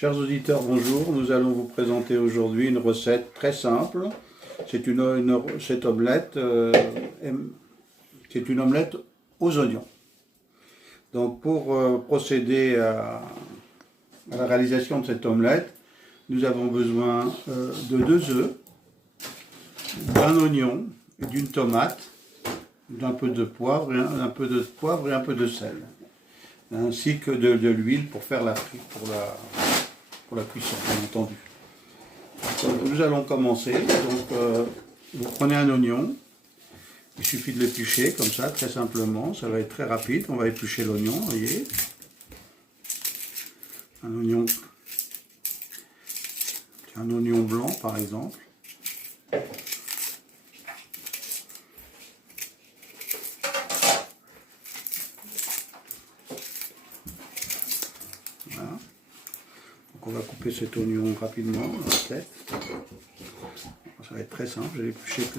Chers auditeurs, bonjour. Nous allons vous présenter aujourd'hui une recette très simple. Cette omelette qui est une omelette aux oignons. Donc pour procéder à la réalisation de cette omelette, nous avons besoin de 2 œufs, d'un oignon, d'une tomate, d'un peu de poivre, un peu de sel, ainsi que de l'huile pour faire pour la cuisson, bien entendu. Donc, nous allons commencer. Donc, vous prenez un oignon, il suffit de l'éplucher comme ça, très simplement, ça va être très rapide. On va éplucher l'oignon, vous voyez. Un oignon blanc par exemple. Voilà. Donc on va couper cet oignon rapidement dans la tête. Ça va être très simple, je vais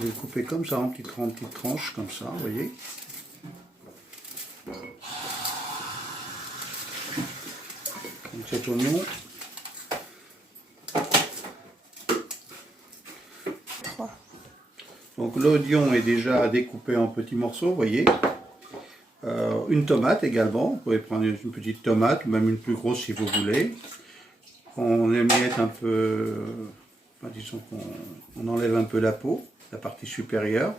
le couper comme ça en petites tranches, comme ça, vous voyez. Donc cet oignon, donc l'oignon est déjà découpé en petits morceaux, vous voyez. Une tomate également, vous pouvez prendre une petite tomate, ou même une plus grosse si vous voulez. On émiette un peu, disons qu'on enlève un peu la peau, la partie supérieure.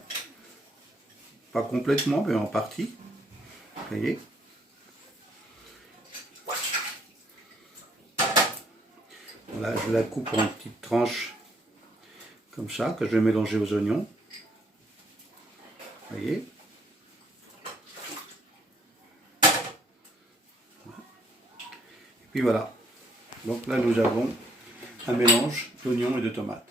Pas complètement, mais en partie. Vous voyez. Voilà, je la coupe en petites tranches, comme ça, que je vais mélanger aux oignons. Vous voyez. Et puis voilà. Donc là, nous avons un mélange d'oignons et de tomates.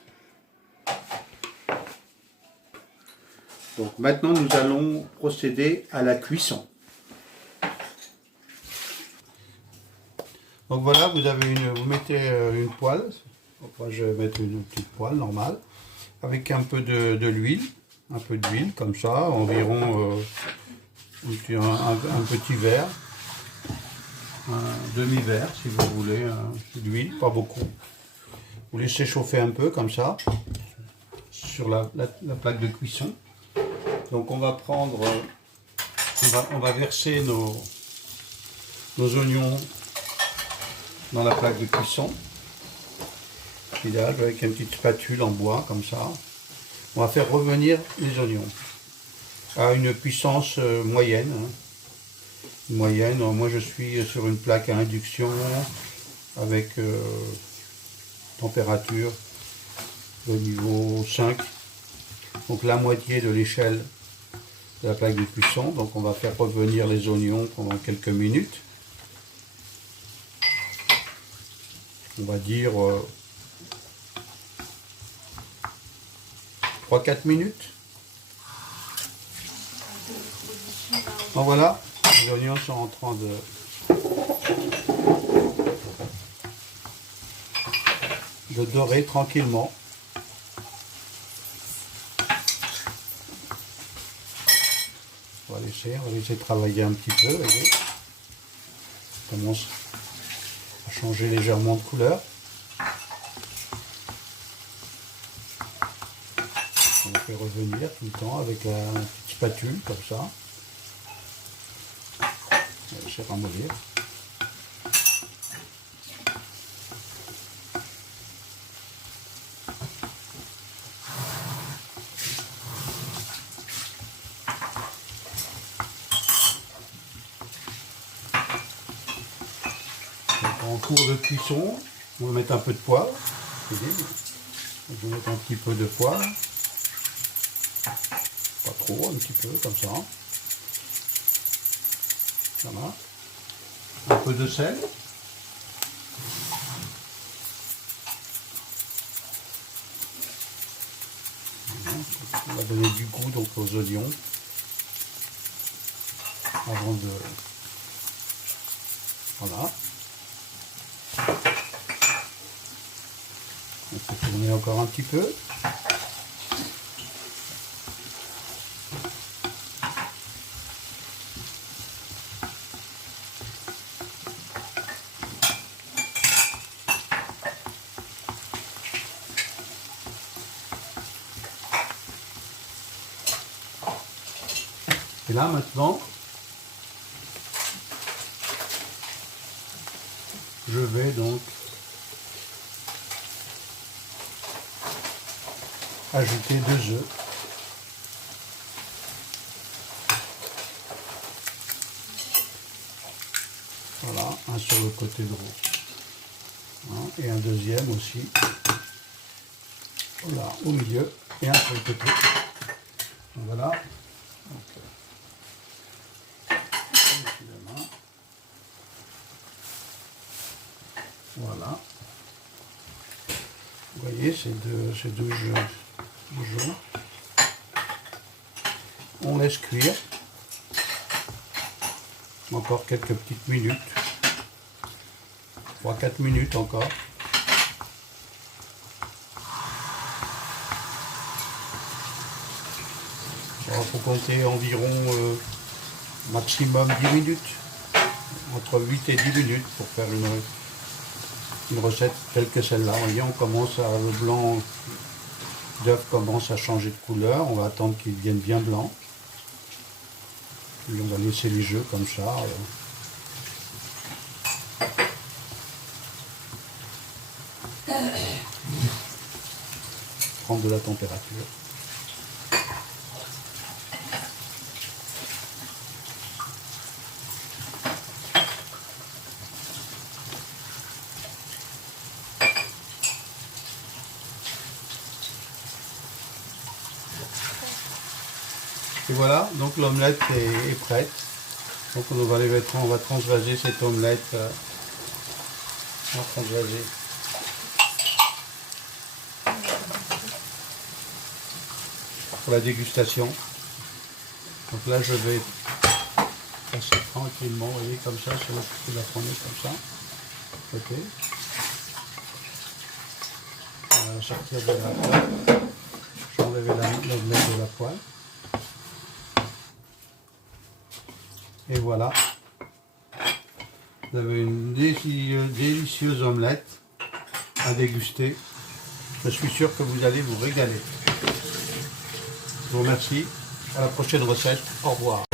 Donc maintenant, nous allons procéder à la cuisson. Donc voilà, vous mettez une poêle. Moi, je vais mettre une petite poêle normale, avec un peu d'huile, comme ça, environ un petit verre. Un demi-verre si vous voulez d'huile, pas beaucoup. Vous laissez chauffer un peu comme ça sur la plaque de cuisson. Donc on va prendre, on va verser nos oignons dans la plaque de cuisson. Puis là, avec une petite spatule en bois comme ça, on va faire revenir les oignons à une puissance moyenne. Moyenne, moi je suis sur une plaque à induction avec température de niveau 5, donc la moitié de l'échelle de la plaque de cuisson. Donc on va faire revenir les oignons pendant quelques minutes, on va dire 3-4 minutes. Donc voilà, les oignons sont en train de dorer tranquillement. On va laisser travailler un petit peu. Vous voyez, ça commence à changer légèrement de couleur. On fait revenir tout le temps avec la petite spatule comme ça. On va laisser ramollir. En cours de cuisson, on va mettre un peu de poivre. On va mettre un petit peu de poivre. Pas trop, un petit peu comme ça. Voilà. Un peu de sel. On va donner du goût donc aux oignons avant de... Voilà. On peut tourner encore un petit peu. Et là maintenant, je vais donc ajouter 2 œufs. Voilà, un sur le côté droit. Voilà, et un deuxième aussi. Voilà, au milieu et un sur le côté. Voilà. Voilà. Vous voyez, ces deux jaunes. On laisse cuire. Encore quelques petites minutes. 3-4 minutes encore. Il faut compter environ maximum 10 minutes. Entre 8 et 10 minutes pour faire une recette telle que celle-là. Vous voyez, le blanc d'œuf commence à changer de couleur. On va attendre qu'il devienne bien blanc. Puis on va laisser les jeux comme ça. Prendre de la température. Et voilà, donc l'omelette est prête. Donc on va transvaser cette omelette. On va transvaser. Pour la dégustation. Donc là je vais passer tranquillement, vous voyez, comme ça, sur le la fournaise comme ça. Ok. On va sortir de la poêle. Je vais enlever l'omelette de la poêle. Et voilà, vous avez une délicieuse omelette à déguster. Je suis sûr que vous allez vous régaler. Je vous remercie. À la prochaine recette. Au revoir.